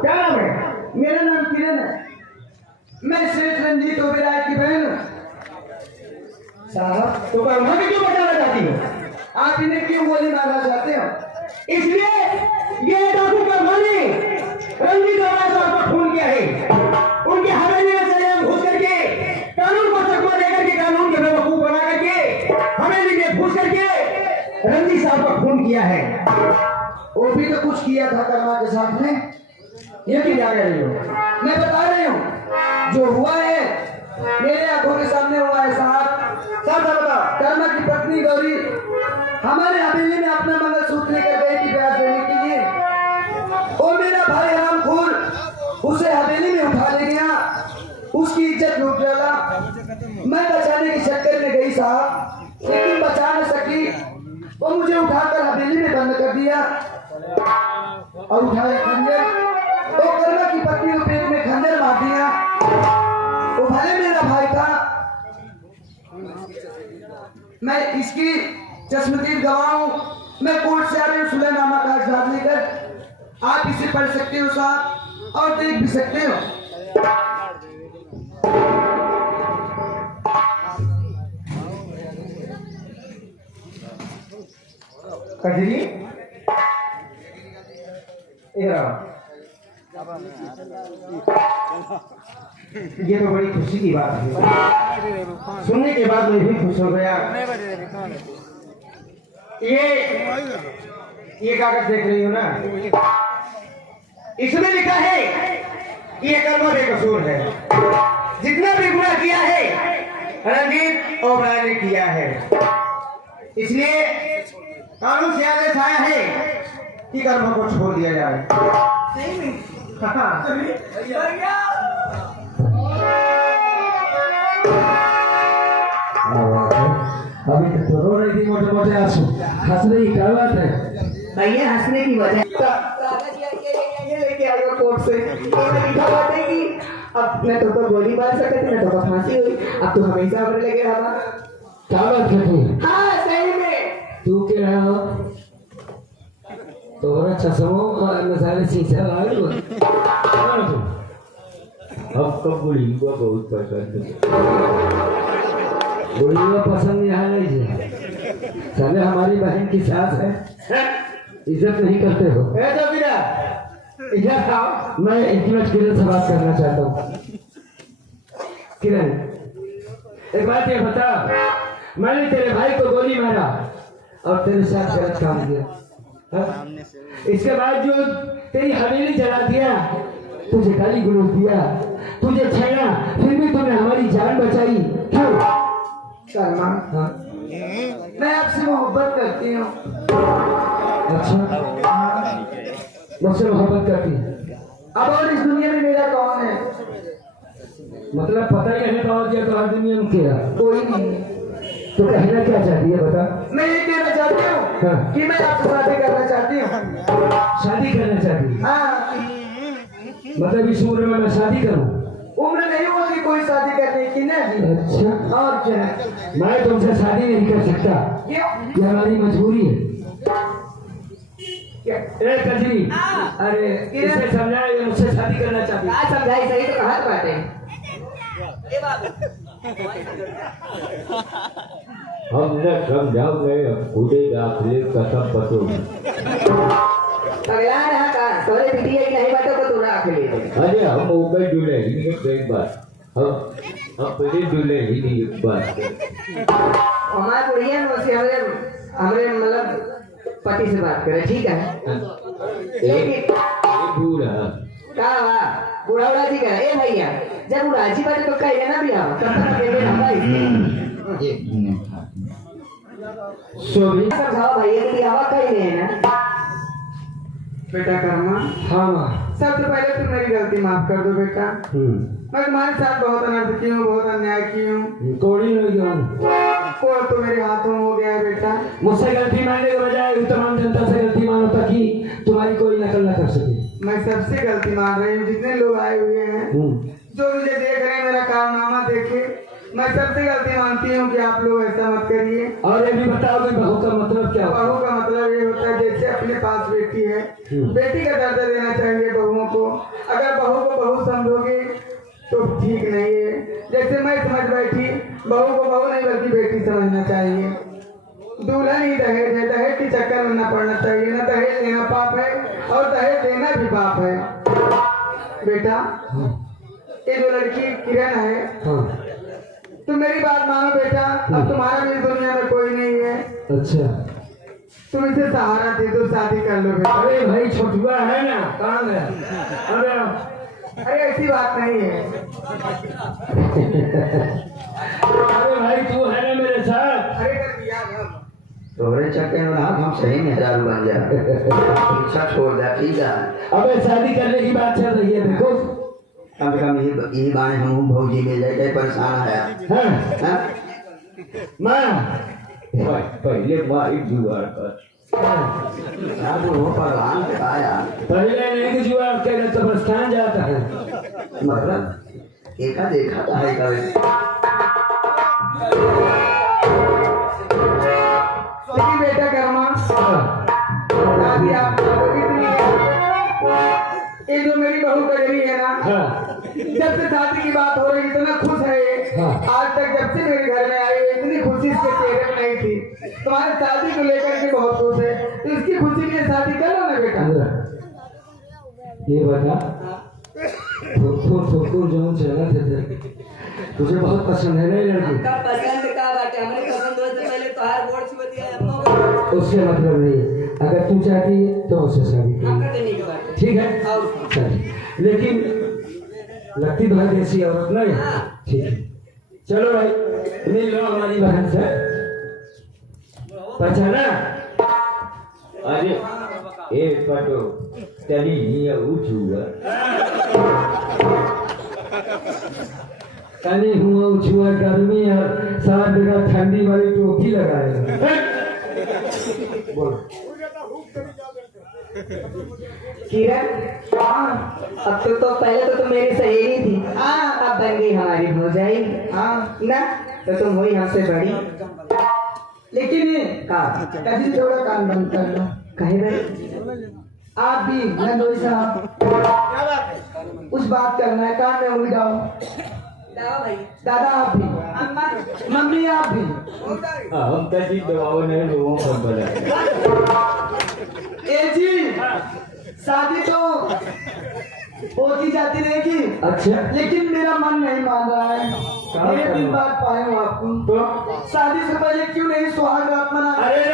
क्या नाम है? मेरा नाम किरण है। मैं सेठ रंजीत ओबेराय की बहन हूँ। साहब तो कर्मा की क्यों बचाना चाहती हो? आप इन्हें क्यों गोली मारना चाहते हो? इसलिए ये डाकू कर्मा ने रंजीत ओबेराय साहब को खून किया है। उनके हवेली में चले घुस करके कानून को चकमा देकर के कानून के बेवकूफ बना करके हवेली में घुस करके रंजीत साहब का खून किया है। वो भी तो कुछ किया था कर्मा के साथ में। ये क्या कह रही हो? मैं बता रही हूँ जो हुआ है मेरे आंखों के सामने हुआ है साहब। सब बता। कर्मा की पत्नी गौरी हमारे हवेली में अपना मंगलसूत्र लेकर गई थी ब्याह देने के लिए। और मेरा भाई हरामखोर उसे हवेली में उठा ले गया, उसकी इज्जत लूट डाला। मैं बचाने के चक्कर में गई साहब, लेकिन बचा न सकी। वो मुझे उठाकर हवेली में बंद कर दिया और उठाया खंजर। तो कर्मा की पत्नी को पेट में खंजर मार दिया। वो भले मेरा भाई था, मैं इसकी चश्मदीद गवाह हूं। मैं कोर्ट से आ रही हूँ सुलहनामा का कागजात लेकर। आप इसे पढ़ सकते हो साहब और देख भी सकते हो। कजरी ये तो बड़ी खुशी की बात है। सुनने के बाद मैं भी खुश हो गया। ये कागज देख रही हो ना, इसमें लिखा है कि ये कर्मा बेकसूर है। जितना भी गुनाह किया है रंजीत ओबेराय ने किया है। इसलिए कानून से आदेश आया है कि कर्मा को छोड़ दिया जाए। अभी तो रो रही थी मोटे मोटे आंसू। हंस रही क्या बात है? भैया हंसने की वजह ये लेके आ गया कोर्ट से। लिखा बात है कि अब न तो गोली मार सकते थे न तो फांसी हुई। अब तो हमेशा अपने लगे रहा। क्या बात है? हाँ सही में। तू क्या रहा हो? तोरा चश्मो और मसाले शीशा लाल हो। अब कब बुढ़ी को बहुत पसंद है। बुढ़ी को पसंद यहाँ नहीं है। साले हमारी बहन की सास है, इज्जत नहीं करते हो। इधर आओ। मैं एक मिनट किरण से बात करना चाहता हूँ। किरण, एक बात ये बता, मैंने तेरे भाई को गोली मारा और तेरे साथ गलत काम किया, हाँ? इसके बाद जो तेरी हवेली जला दिया, तुझे गाली गलौज दिया, तुझे छेड़ा, फिर भी तूने हमारी जान बचाई, क्यों? कर्मा, हाँ? मैं आपसे मोहब्बत करती हूँ। अच्छा, मुझसे मोहब्बत करती है? अब और इस दुनिया में मेरा कौन है? मतलब पता ही नहीं कौन दिया तो हर दुनिया में किया कोई नहीं। तो कहना क्या चाहती है बता? मैं ये कहना चाहती हूँ हाँ। कि मैं आपसे शादी करना चाहती हूँ। शादी करना चाहती है? हाँ। मतलब इस उम्र में मैं शादी करूं? उम्र नहीं होगी कोई शादी करने की ना। अच्छा, और क्या? मैं तुमसे शादी नहीं कर सकता, क्यों? ये हमारी मजबूरी है। क्या? ए कजरी, अरे इसे समझा, ये मुझसे शादी करना चाहती है। समझाई सही तो कहा बात है। हमने समझाओ गए खुदे दाखिले कसम पतो। अगला रहा का तोरे बिटिया की नहीं बातों को तोड़ा के लिए। अरे हम ऊपर जुले ही एक बार, हम अपने जुले ही नहीं एक बार। हमारे बुढ़िया में से हमरे मतलब पति से बात करे, ठीक है? लेकिन पूरा का बुढ़ा बुढ़ा जी करे। ए भैया जब बुढ़ा जी बात तो कहिए ना भी हम तब तक अकेले रहता है। सोभी, समझाओ भैया कि हवा कहीं नहीं है ना। बेटा कर्मा, हाँ माँ, सबसे पहले तुम मेरी गलती माफ कर दो बेटा। मैं तुम्हारे साथ बहुत अनर्थ की हूँ, बहुत अन्याय की हूँ। तोड़ी नहीं गया को तो मेरे हाथों में हो गया है बेटा। मुझसे गलती मानने के बजाय तमाम जनता से गलती मानो ताकि तुम्हारी कोई नकल न कर सके। मैं सबसे गलती मान रही हूँ, जितने लोग आए हुए हैं जो मुझे देख रहे हैं, मेरा कारनामा देखे, मैं सबसे गलती मानती हूँ कि आप लोग ऐसा मत करिए। और ये भी बताओ कि बहू का मतलब क्या होता है? बहू का मतलब ये होता है जैसे अपने पास बेटी है, बेटी का दर्जा देना चाहिए बहुओं को। जैसे मैं समझ बैठी, बहू को बहू नहीं बल्कि बेटी समझना चाहिए। दुल्हन ही दहेज है, दहेज के चक्कर में न पड़ना चाहिए। न दहेज लेना पाप है और दहेज देना भी पाप है। बेटा, ये जो लड़की किरण है, हाँ तुम मेरी बात मानो बेटा। अब तुम्हारा भी इस दुनिया में कोई नहीं है। अच्छा। तुम इसे सहारा दे दो, शादी कर लो बेटा। अरे भाई छोटुआ है ना, काम है। अरे ऐसी बात नहीं है। अरे भाई तू है ना मेरे साथ। अरे कर दिया ना। तोहरे चक्कर में हम सही मेहरारू बन जाए। पीछा छोड़ दे, ठीक है। अबे शादी करने की बात चल रही है, देखो कम से कम यही बाने हम भौजी मिल जाए, परेशान है। हाँ माँ पहले मारी जुगाड़ कर। साधु हो परवान के आया, पहले नहीं कि जुआ के कब्रिस्तान जाता है। मतलब एका देखा था है कभी। लेकिन बेटा कर्मा, शादी आप इतनी ये जो मेरी बहू कजरी है ना, हाँ जब से शादी की बात हो रही इतना खुश है ये। हाँ। आज तक जब से मेरे घर में आई इतनी खुशी इसके चेहरे में नहीं थी। तुम्हारे शादी को लेकर के बहुत खुश है, तो इसकी खुशी के लिए शादी कर लो ना बेटा। ये बता, ठोकुर जो चला थे तुझे बहुत पसंद है ना ये लड़की? का पसंद का बाटे हमरे पसंद होए से पहले तोहार बोर्ड छुआ दिया अपनो उससे मतलब नहीं, अगर तू चाहती है तो उससे शादी हम कर, कर देने की बात ठीक है? और चल, लेकिन लगती बहुत ऐसी औरत नहीं, ठीक है? चलो भाई मिल लो हमारी बहन से, पहचाना? अरे एक पटो चली नहीं उछुआ। कहीं हुआ उछुआ गर्मी और 7 जगह ठंडी वाली टोपी लगाए। बोलो किरण, अब तो पहले तो तुम मेरी सहेली थी, अब बन गई हमारी भौजाई। हाँ, ना तो तुम हुई हमसे बड़ी। लेकिन ये का कभी थोड़ा कान बंद कर लो। कहे भाई आप भी नंदोई साहब कुछ बात करना है, कान में उंगली डालो। भाई दादा आप भी, मम्मी आप भी। हम कभी दबाव नहीं लोगों पर बना। ए जी, शादी तो होती जाती रहेगी, अच्छा लेकिन मेरा मन नहीं मान रहा है। कहाँ मेरे करो? 3 बार पाए हूँ आपको, तो शादी से पहले क्यों नहीं सुहाग रात मना? अरे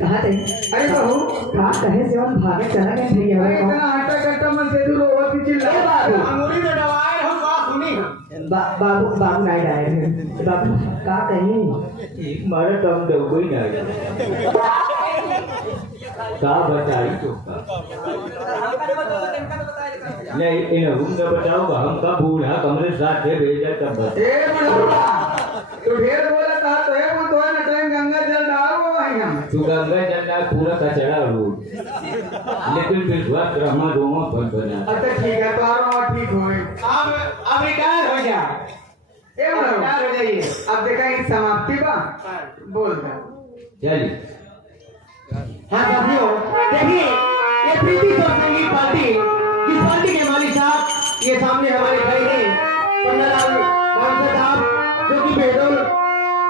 कहा थे? अरे बहू, कहा कहे से हम भागे चला गए भैया अरे इतना हटा कट्टा मन से दूर होगा कि चिल्ला। अंगूरी में दबाए हम बात सुनी। बाबू बाबू नाइट आए थे। बाबू का कहीं एक मारा कम दबोई ना का बताई तो नहीं इन हम न बताऊंगा। हम का बूढ़ा कमरे साथ है भेजा तब बता। ए बुढ़ा, तू ढेर बोला था तो है वो तो है ना, टाइम गंगा जल डाल वो भाई हम। तू गंगा जमुना पूरा कचरा रोड, लेकिन विश्वास ब्रह्मा दोनों पर बना। अच्छा ठीक है, तो और ठीक होए। अब रिटायर हो जा। ए बुढ़ा, रिटायर हो जाइए। अब देखा ये समाप्ति बा, बोल दे। चलिए हाँ साथियों, देखिए ये प्रीति और संगीत पार्टी, जिस पार्टी के मालिक साहब ये सामने हमारे खड़े हैं, पंडालाल रामसर साहब, जो कि बेहदौल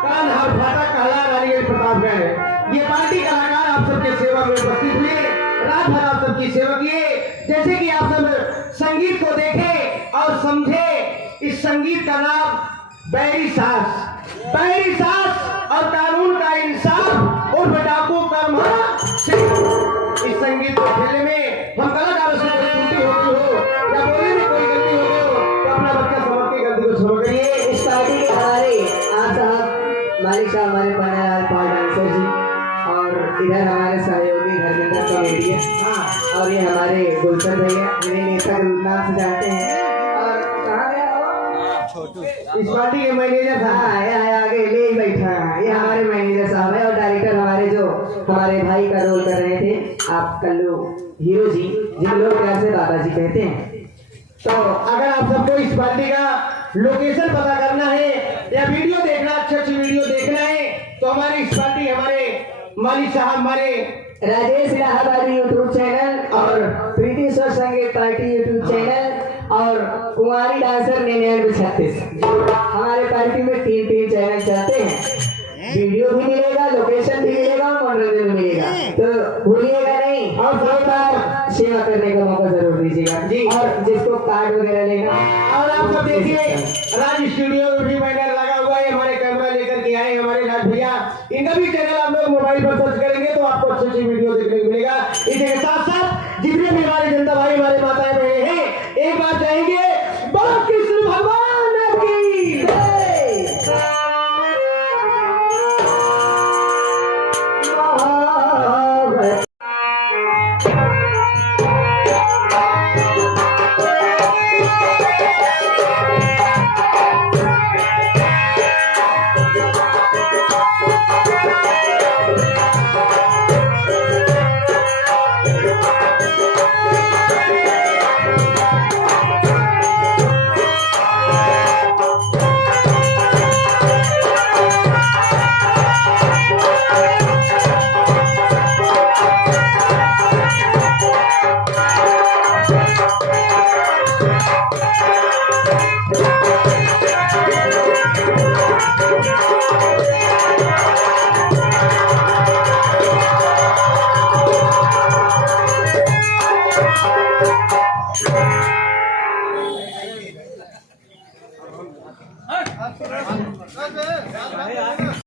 कान हर फाटा कहला रानीगंज प्रतापगढ़ है। ये पार्टी कलाकार आप सबके सेवा में उपस्थित हुए, रात भर आप सबकी सेवा किए। जैसे कि आप सब संगीत को देखे और समझे, इस संगीत का नाम बैरी सास, बैरी सास और कानून का इंसाफ और डाकू कर्मा। इस संगीत को खेलने में हम कलाकारों से कोई त्रुटि होती हो या बोलने में कोई गलती हो तो अपना बच्चा समझ के गलती को समझ करिए। इस पार्टी के हमारे आप साहब मालिक साहब हमारे पंडालाल पाल डांसर जी, और इधर हमारे सहयोगी धर्मेंद्र कॉमेडियन, हाँ, और ये हमारे गुलशन भैया जिन्हें नेता के नाम से जानते हैं। और कहाँ गया वो? इस पार्टी के मैनेजर साहब, हाँ, यहाँ आगे ले ही बैठा है, ये हमारे मैनेजर साहब है। और डायरेक्टर हमारे जो हमारे भाई का रोल कर रहे थे, आप कल्लू हीरो जी, जिन लोग प्यार से दादाजी कहते हैं। तो अगर आप सबको इस पार्टी का लोकेशन पता करना है या वीडियो देखना, अच्छी अच्छी वीडियो देखना है, तो हमारी इस पार्टी हमारे मालिक साहब, हमारे राजेश इलाहाबादी यूट्यूब चैनल और प्रीति स्वर संगीत पार्टी यूट्यूब चैनल और कुमारी डांसर 9936। हमारे पार्टी में 3 चैनल चलते हैं। वीडियो भी मिलेगा, लोकेशन भी मिलेगा और मनोरंजन भी मिलेगा, तो भूलिएगा नहीं। और बार सेवा करने का मौका जरूर दीजिएगा जी। और जिसको कार्ड वगैरह लेना और आप सब देखिए राज स्टूडियो में भी बैनर लगा हुआ है, हमारे कैमरा लेकर के आए हमारे राज भैया। इनका भी चैनल आप लोग मोबाइल पर सर्च करेंगे तो आपको अच्छी वीडियो देखने को मिलेगा। इसी के साथ साथ जितने भी हमारे जनता भाई हमारे माताएं